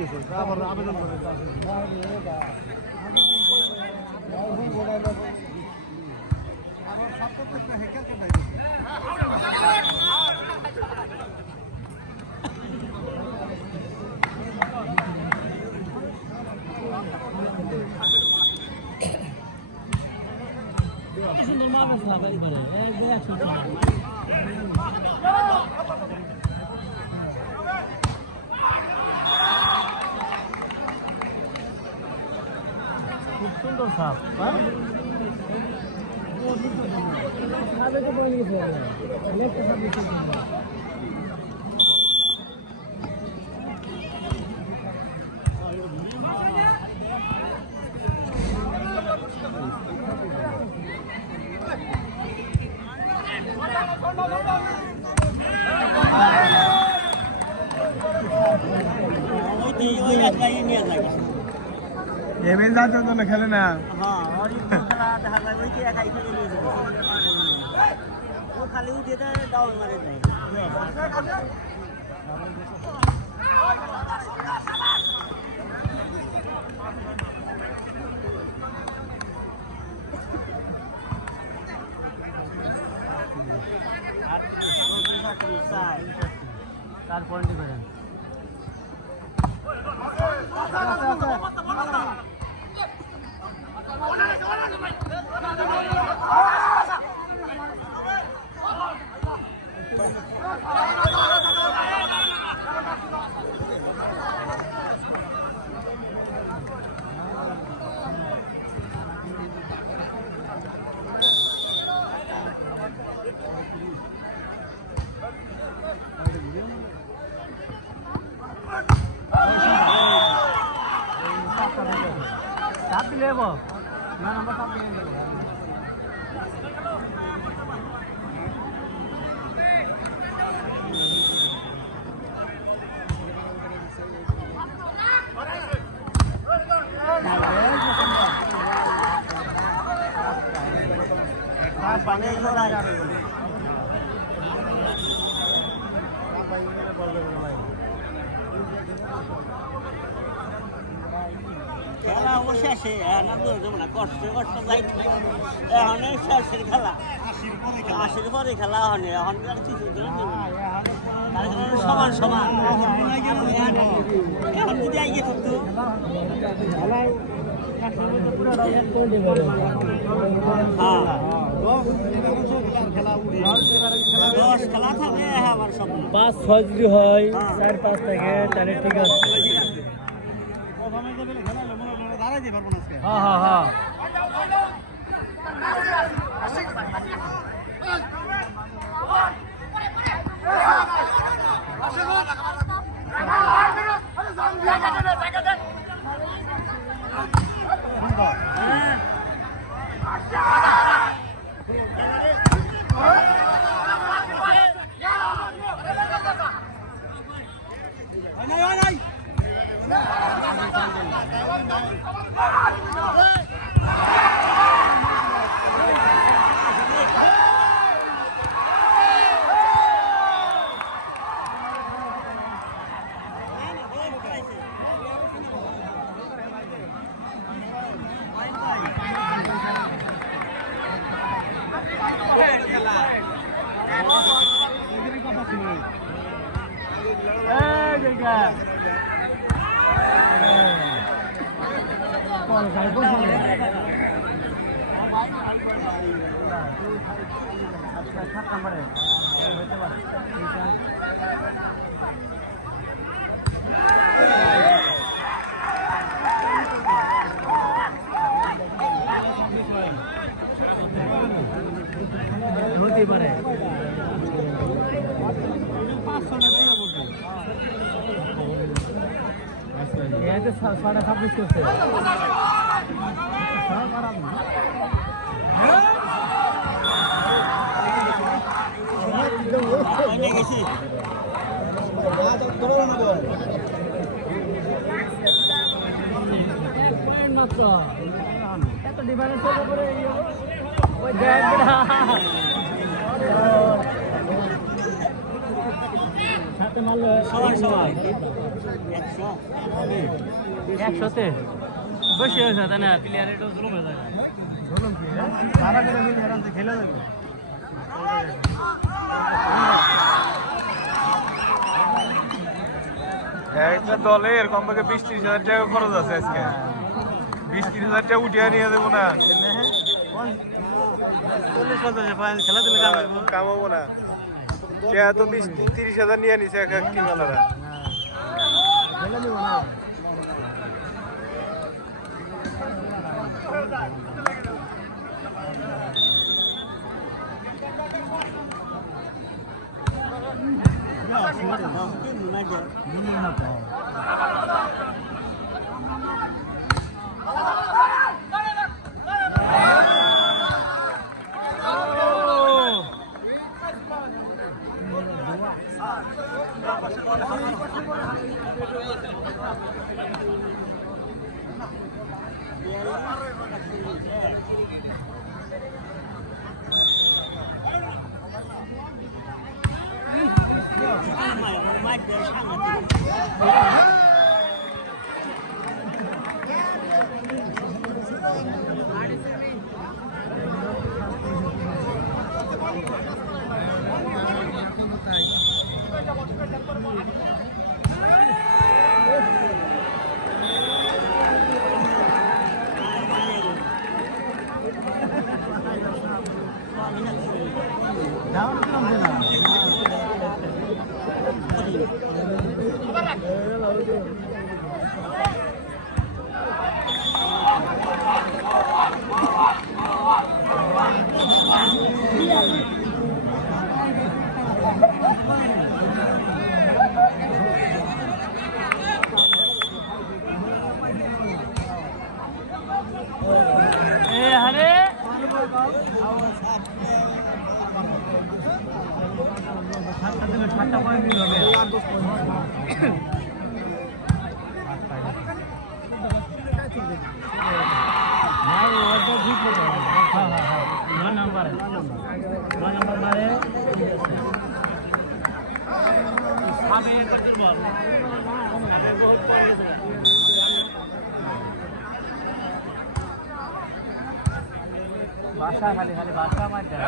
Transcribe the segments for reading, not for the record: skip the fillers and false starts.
আবেদন করে সুন্দর মাছ আছে একবারে একশো খুব সুন্দর সাপ এমএল যাচ্ছে তো না খেলে না খালি উঠে ডাউন মারে তারপরে করেন लेबो ना नंबर साहब ले पानी जोड़ा খেলা অবশেষে না কষ্ট কষ্ট যাই এখন শেষের খেলা আশির পরে খেলা এখন এখন সমান সমান এখন যদি আগে থাকতো দশ খেলা থাকবে আমার সব 5-6 যদি হয় 4-5 থেকে তাহলে ঠিক আছে হ্যাঁ হ্যাঁ হ্যাঁ হতে পারে সাড়ে 26 করছে মাত্র এত ডিফারেন্স করে ওই দেখ সবাই সবাই 100-তে বেশি হয়েছে তাই না প্লেয়ারের তো জুলুম হয়ে যায় ভাড়া করে দিলে এরাতে খেলে যাবে একটা দলে এরকম থেকে 20-30 হাজার টাকা খরচ আছে আজকে 20-30 হাজার টাকা উঠিয়ে নিয়ে দেবো না 40-50 খেলা দিলে কামাবো না সে তো 20-30 হাজার নিয়ে নিছে এক এক টিমালারা খেলে দেবো না বাসা খালি খালি বাসা মার দেয়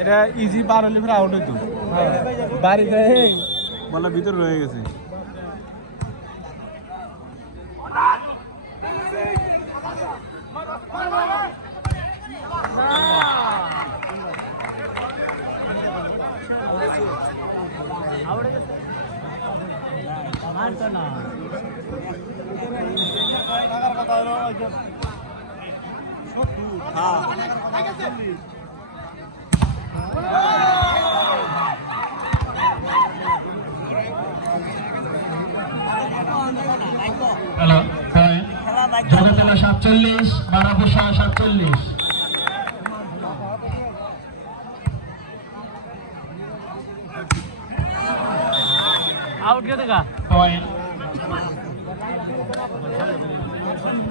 এটা ইজি পার হলে ফের আউট হইতো বাড়িতে বলা ভিতর রয়ে গেছে হ্যালো জগতলা 47 বারাপুষা 47 आउट क्या देगा পয়েন্ট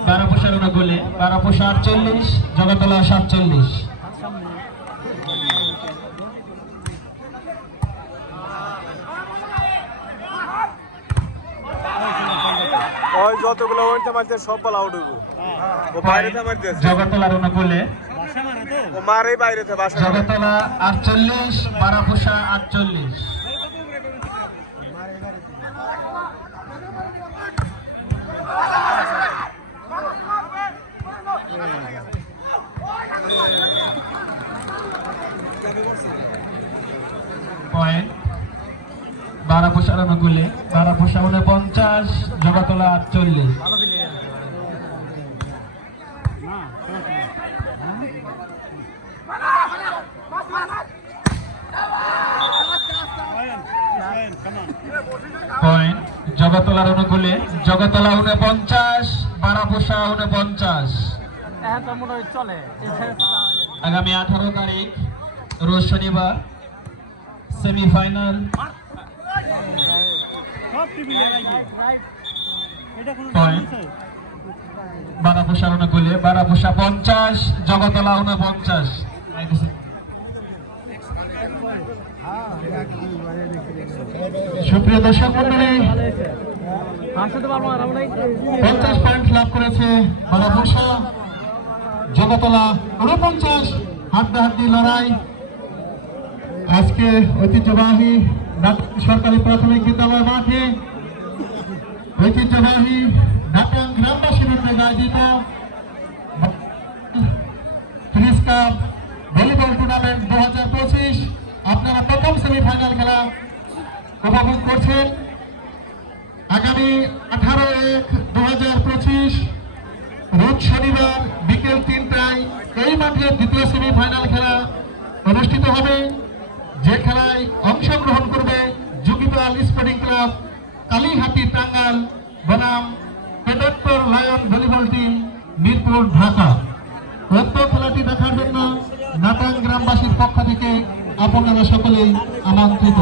বারাপুষার গোলে বারাপুষা 48 জগতলা 47 ওই যতগুলো ওইটা মারতে সব বল আউট হইব ও বাইরে থেকে মারতে আছে জগতলার গোলে ও মারেই বাইরে থেকে বাসা জগতলা 48 বারাপুষা 48 অনুকূলে 12 পোষা 49 জগতলা 48। পয়েন্ট জগতলার অনুকূলে জগতলা 49 12 পোষা 49। চলে আগামী 18 তারিখ রোজ শনিবার সেমিফাইনাল। পয়েন্ট 12 পোষার অনুকূলে 12 পোষা 50 জগতলা 49। সুপ্রিয় দর্শক মন্ডলী 50 পয়েন্ট লাভ করেছে 12 পোষা, জগতলা 49। হাড্ডাহাড্ডি লড়াই আজকে ঐতিহ্যবাহী সরকারি প্রাথমিক বিদ্যালয় মাঠে ঐতিহ্যবাহী ঢাকাং গ্রামবাসীর উদ্যোগে আয়োজিত প্রিন্স কাপ ভলিবল টুর্নামেন্ট 2025 আপনারা প্রথম সেমিফাইনাল খেলা উপভোগ করছেন। আগামী 18/1/2025 রোজ শনিবার বিকেল 3টায় এই মাঠে দ্বিতীয় সেমিফাইনাল খেলা অনুষ্ঠিত হবে, যে খেলায় অংশগ্রহণ করবে যোগীপাল স্পোর্টিং ক্লাব কালীহাতি টাঙ্গাইল বনাম পেডাট্টর lion volleyball team Mirpur Dhaka. উক্ত খেলাটি দেখার জন্য নাটাং গ্রামবাসীর পক্ষ থেকে আপনারা সকলেই আমন্ত্রিত।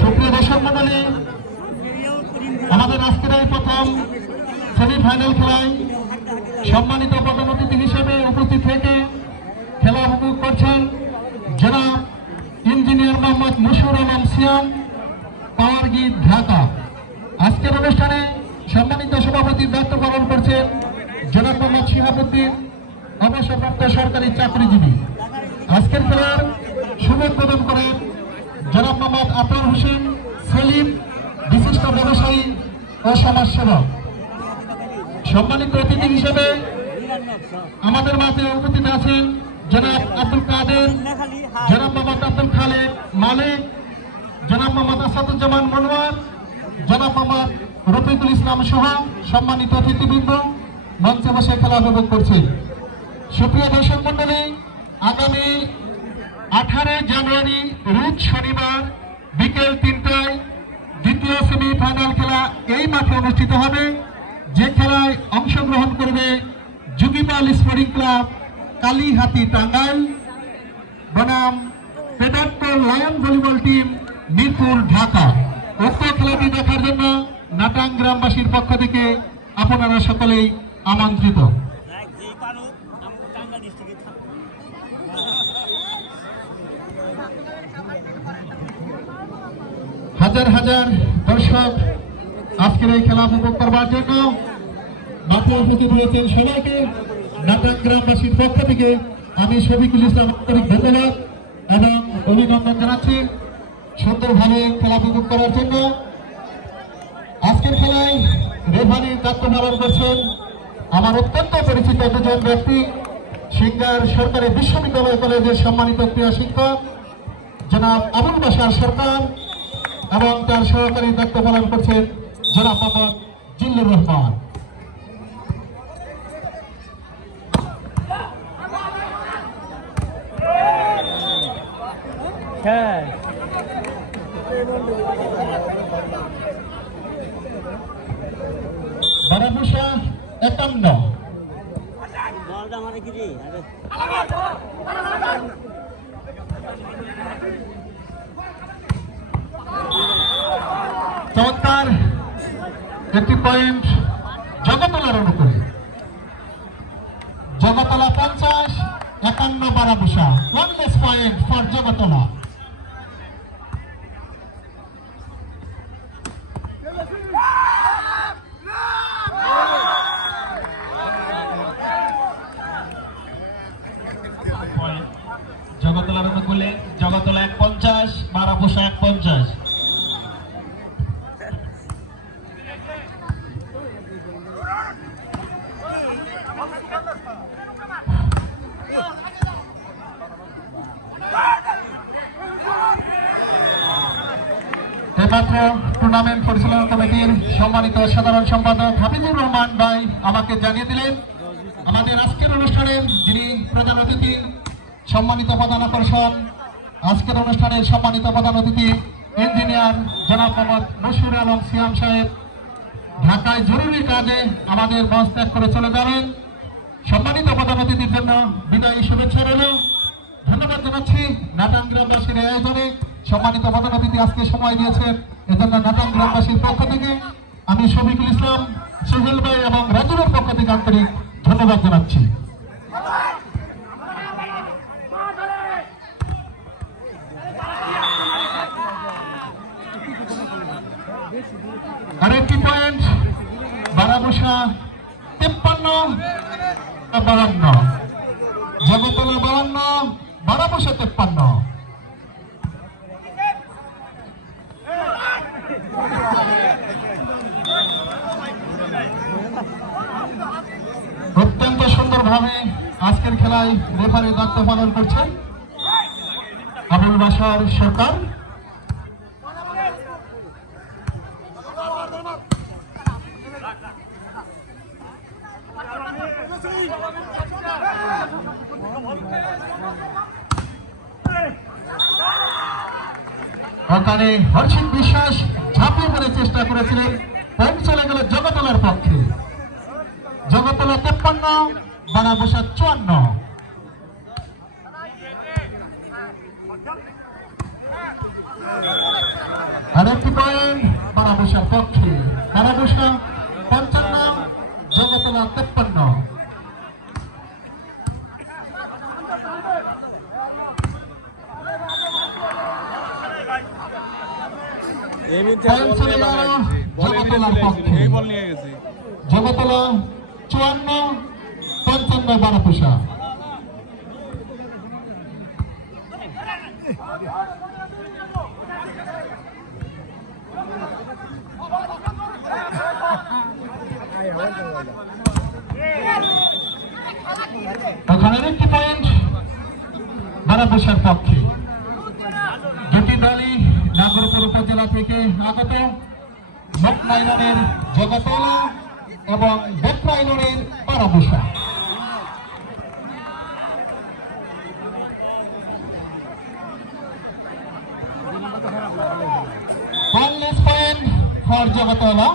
সুপ্রিয় দর্শক মণ্ডলী, আমাদের আজকের এই প্রথম সেমিফাইনাল খেলায় সম্মানিত প্রধান অতিথি হিসেবে উপস্থিত থেকে খেলা উপভোগ করছেন জনাব ইঞ্জিনিয়ার মোহাম্মদ মুশিউর আলম সিয়াম, পাওয়ার গিট ঢাকা। আজকের অনুষ্ঠানে সম্মানিত সভাপতির দায়িত্ব পালন করছেন জনাব মোহাম্মদ শিহাবুদ্দিন, অবসরপ্রাপ্ত সরকারি চাকরিজীবী। আজকের খেলার শুভ উদ্বোধন করেন জনাব মোহাম্মদ আতর হোসেন সেলিম, বিশিষ্ট ব্যবসায়ী ও সমাজসেবক। সম্মানিত অতিথি হিসেবে আমাদের মাঝে উপস্থিত আছেন জনাব আব্দুল কাদের, জনাব মোহাম্মদ আব্দুল খালেক মালিক, জনাব মোহাম্মদ আসাদুজ্জামান মনোয়ার, জনাব মোহাম্মদ রফিকুল ইসলাম সহ সম্মানিত অতিথিবৃন্দ মঞ্চে বসে খেলা উপভোগ করছেন। সুপ্রিয় দর্শক মন্ডলী, আগামী 18 জানুয়ারি রোজ শনিবার বিকেল 3টায় দ্বিতীয় সেমিফাইনাল খেলা এই মাঠে অনুষ্ঠিত হবে, যে খেলায় অংশগ্রহণ করবে যোগীপাল স্পোর্টিং ক্লাব কালীহাতি টাঙ্গাইল বনাম পেডাট্টর lion volleyball team Mirpur Dhaka. উক্ত খেলাটি দেখার জন্য নাটাং গ্রামবাসীর পক্ষ থেকে আপনারা সকলেই আমন্ত্রিত। হাজার হাজার দর্শক আজকের এই খেলা উপভোগ করবার জন্য মাঠে উপস্থিত হয়েছেন। সবাইকে নাটাং গ্রামবাসীর পক্ষ থেকে আমি শফিকুল ইসলাম আন্তরিক ধন্যবাদ এবং অভিনন্দন জানাচ্ছি সুন্দরভাবে খেলা উপভোগ করার জন্য। আজকের খেলায় রেফারির দায়িত্ব পালন করছেন আমার অত্যন্ত পরিচিত দুজন ব্যক্তি, সিঙ্গার সরকারি বিশ্ববিদ্যালয় কলেজের সম্মানিত ক্রীড়া শিক্ষক জনাব আবুল বাশার সরকার এবং তার সহকারী দায়িত্ব পালন করছেন জনাব মোহাম্মদ জিল্লুর রহমান। বারাপুষা 51। চমৎকার একটি পয়েন্ট জগতলার অনুকূলে। জগতলা 50, 51 বারাপুষা। One less point for Jagatala. জগতলার অনুকূলে জগতলা 51, বারাপুষা 51। এইমাত্র টুর্নামেন্ট পরিচালনা কমিটির সম্মানিত সাধারণ সম্পাদক হাফিজুর রহমান ভাই আমাকে জানিয়ে দিলেন আমাদের আজকের অনুষ্ঠানের যিনি প্রধান অতিথি সম্মানিত প্রধান আকর্ষণ আজকের অনুষ্ঠানের সম্মানিত প্রধান অতিথি ইঞ্জিনিয়ার জনাব মোহাম্মদ নসরুল আলম সিয়াম সাহেব ঢাকায় জরুরি কাজে আমাদের মঞ্চ ত্যাগ করে চলে যাবেন। সম্মানিত প্রধান অতিথির জন্য বিদায়ী শুভেচ্ছা রইল। ধন্যবাদ জানাচ্ছি নাটাং গ্রামবাসীর আয়োজনে সম্মানিত প্রধান অতিথি আজকে সময় দিয়েছেন এজন্য নাটাং গ্রামবাসীর পক্ষ থেকে আমি শফিকুল ইসলাম সোহেল ভাই এবং রাজুরের পক্ষ থেকে আন্তরিক ধন্যবাদ জানাচ্ছি। আরেকটি পয়েন্ট বারাবসা 53-52 জগতলা 52 বারাবসা 53। অত্যন্ত সুন্দরভাবে আজকের খেলায় রেফারি দায়িত্ব পালন করছেন আবুল বাশার সরকার। ওখানে হর্ষিত বিশ্বাস ঝাঁপিয়ে পড়ে চেষ্টা করেছিলেন, পয়েন্ট চলে গেল জগতলার পক্ষে। জগতলা 53 বারাবসা 54। আরেকটি পয়েন্ট বারাবসার পক্ষে। বারাবসা 55 জগতলা 53। জগতলার পক্ষে জগতলা 54 55 বারাবসা। ওখানে একটি পয়েন্ট বারাবসার পক্ষে। দুটি দলই নাগরপুর উপজেলা থেকে আগত মকনাইলনের জগতলা এবং বেতনাইলনের বারাবসা। boneless point for Jagatala.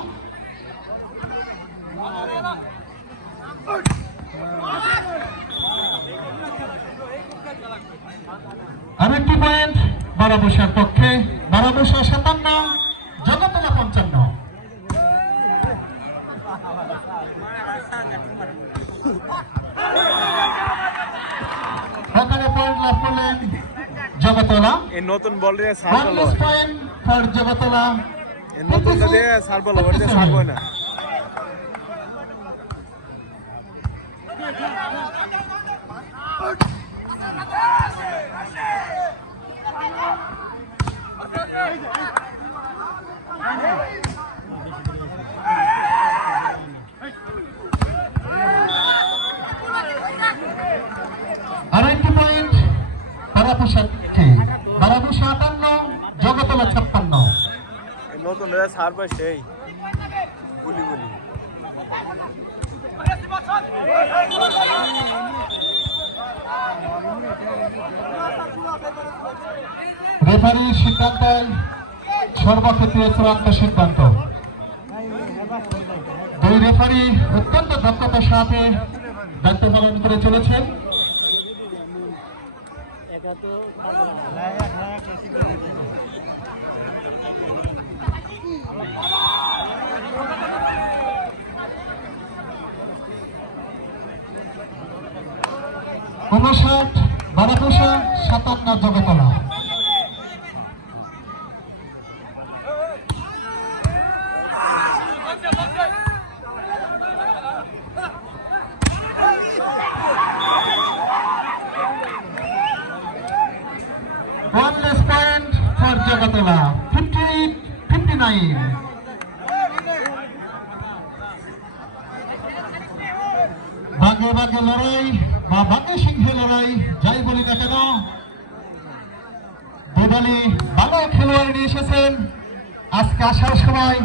আরেকটি পয়েন্ট বারাবসার পক্ষে। বারাবসা 57 জগতলা 55। ওখানে পয়েন্ট লাভ করলেন জগতলা। এই নতুন বল দিয়ে সার বল boneless point for জগতলা। এই নতুন দিয়ে সার বল ওটা সার বল না। আরেকটি পয়েন্ট বারাবসা 58 জগতলা 56। নতুন সার বল সেই গুলি গুলি রেফারির সিদ্ধান্ত সর্বক্ষেত্রে চূড়ান্ত সিদ্ধান্ত। দুই রেফারি অত্যন্ত দক্ষতার সাথে দায়িত্ব পালন করে চলেছেন। বারাবসা 57 Jagatala. boneless point for Jagatala 58-59। বাঘে বাঘে লড়াই বা বাঘে সিংহে লড়াই যাই বলি না কেন দুদলই ভালো খেলোয়াড় নিয়ে এসেছেন। আজকে আসার সময়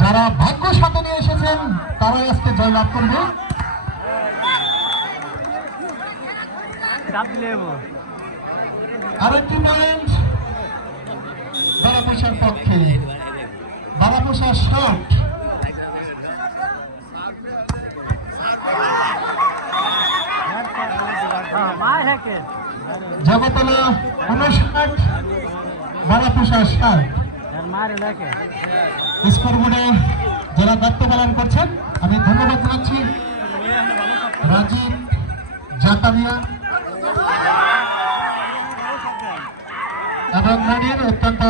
যারা ভাগ্য সাথে নিয়ে এসেছেন তারাই আজকে জয়লাভ করবে। আরেকটি পয়েন্ট বারাপোষার পক্ষে, বারাপোষার শট জগতলা 59, বারাপোষার 60। স্কোরবোর্ডে যারা দায়িত্ব পালন করছেন আমি ধন্যবাদ জানাচ্ছি রাজীব, জাকারিয়া এবং মনির, অত্যন্ত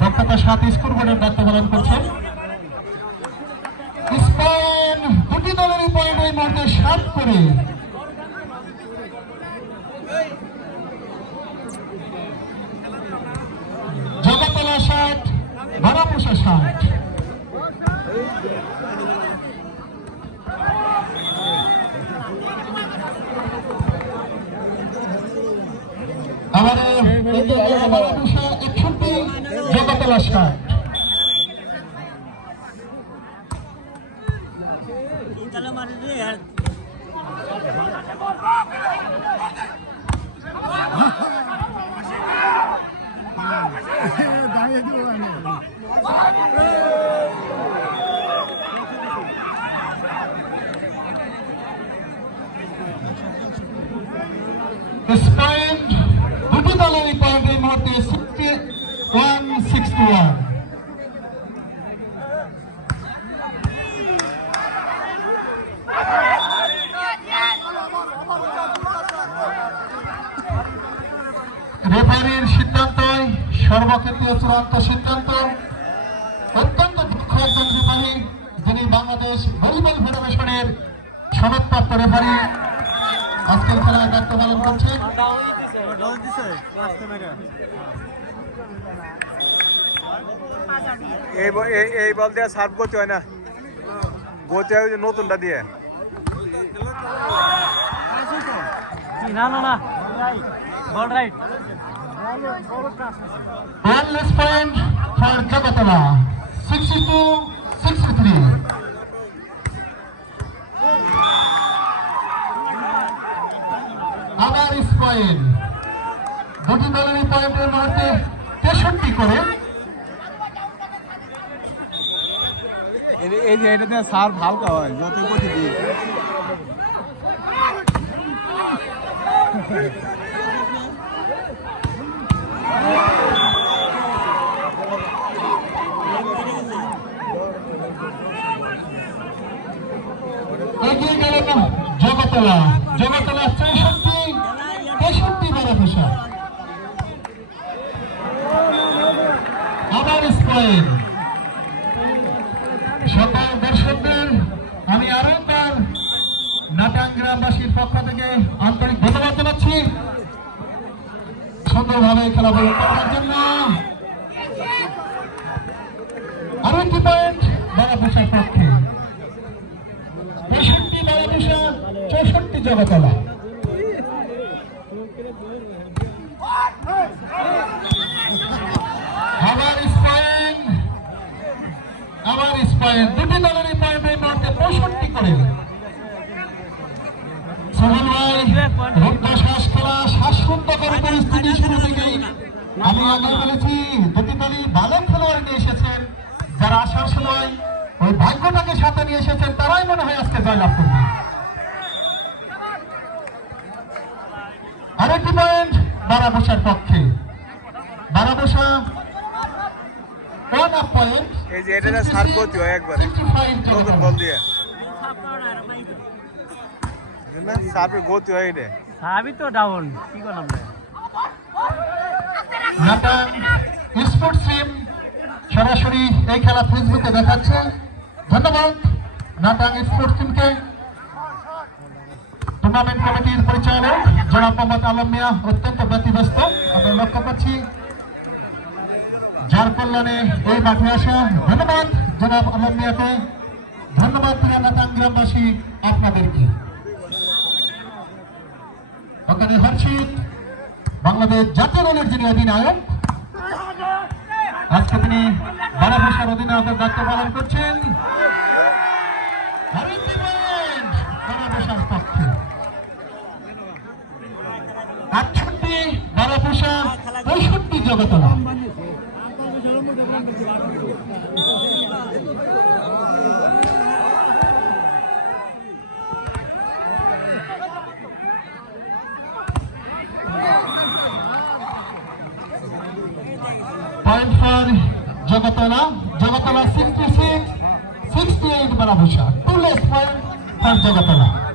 দক্ষতার সাথে স্কোরবোর্ডের দায়িত্ব পালন করছেন। স্পেন দুটি দলেরই পয়েন্ট এই মুহূর্তে 7 করে। জগতলা 60, বারাপোষা 60। আমাদের বারাপোষা 61, জগতলা 60। তাহলে মানে স্পেন দুটি দলেরই পয়েন্ট এই মুহূর্তে 61-61। রেফারির সিদ্ধান্তই সর্বক্ষেত্রে চূড়ান্ত সিদ্ধান্ত। অত্যন্ত দক্ষ একজন রেফারি, যিনি বাংলাদেশ ভলিবল ফেডারেশনের সনদপ্রাপ্ত রেফারি, আজকের খেলায় দায়িত্ব পালন করছেন। এই বল দিয়ে সার্ভ করতে হয় না, গতি হয় নতুনটা দিয়ে। না না না, বল right. Boneless point for Jagatala, 62-63. আবার স্পেন দুটি দলেরই পয়েন্টের মুহূর্তে 63 করে। এই যে এটা দিয়ে সার্ভ হালকা হয়, যত গতি দিয়ে। এগিয়ে গেলেন জগতলা, জগতলা 64-63 বারাপোষা। আবার স্পেন। সকল দর্শকদের আমি আরো একবার নাটাং গ্রামবাসীর পক্ষ থেকে আন্তরিক ধন্যবাদ জানাচ্ছি সুন্দরভাবে খেলা বল করার জন্য। আরো একটি পয়েন্ট বারাপোষার পক্ষে, 65 বারাপোষা, 64 জগতলা। আবার স্পেন দুটি দলেরই পয়েন্ট এই মুহূর্তে 65 করে। সোহেল ভাই, রুদ্ধশ্বাস খেলা শ্বাসরুদ্ধকর পরিস্থিতি শুরু থেকেই আমি আগে বলেছি দুটি দলই ভালো খেলোয়াড় নিয়ে এসেছেন। যারা আসার সময় ওই ভাগ্যটাকে সাথে নিয়ে এসেছেন তারাই মনে হয় আজকে জয়লাভ করবে। আরেকটি পয়েন্ট বারাপোষার পক্ষে, বারাপোষা 1 পয়েন্ট। এই যে এটা সার্ভ করতে হয় একবারে নতুন বল দিয়ে, না সার্ভে গতি হয় এটা। সাবি তো ডাউন, কি করলাম রে? নাটাং স্পোর্টস টিম সরাসরি এই খেলা ফেসবুকে দেখাচ্ছে। ধন্যবাদ নাটাং স্পোর্টস টিমকে। টুর্নামেন্ট কমিটির পরিচালক জনাব মোহাম্মদ আলম মিয়া অত্যন্ত ব্যতিব্যস্ত, আমরা লক্ষ্য করছি, যার কল্যাণে এই মাঠে আসা। ধন্যবাদ জনাব আলম মিয়াকে, ধন্যবাদ প্রিয় নাটাং গ্রামবাসী আপনাদেরকে। ওখানে হর্ষিত বাংলাদেশ জাতীয় দলের যিনি অধিনায়ক আজকে তিনি বারাফুসার অধিনায়কের দায়িত্ব পালন করছেন। বারাফুসার পক্ষে 68 বারাফুসা 65 Jagatala. Point for Jagatala. Jagatala 66, 68 Barabusha. 2 less point for Jagatala.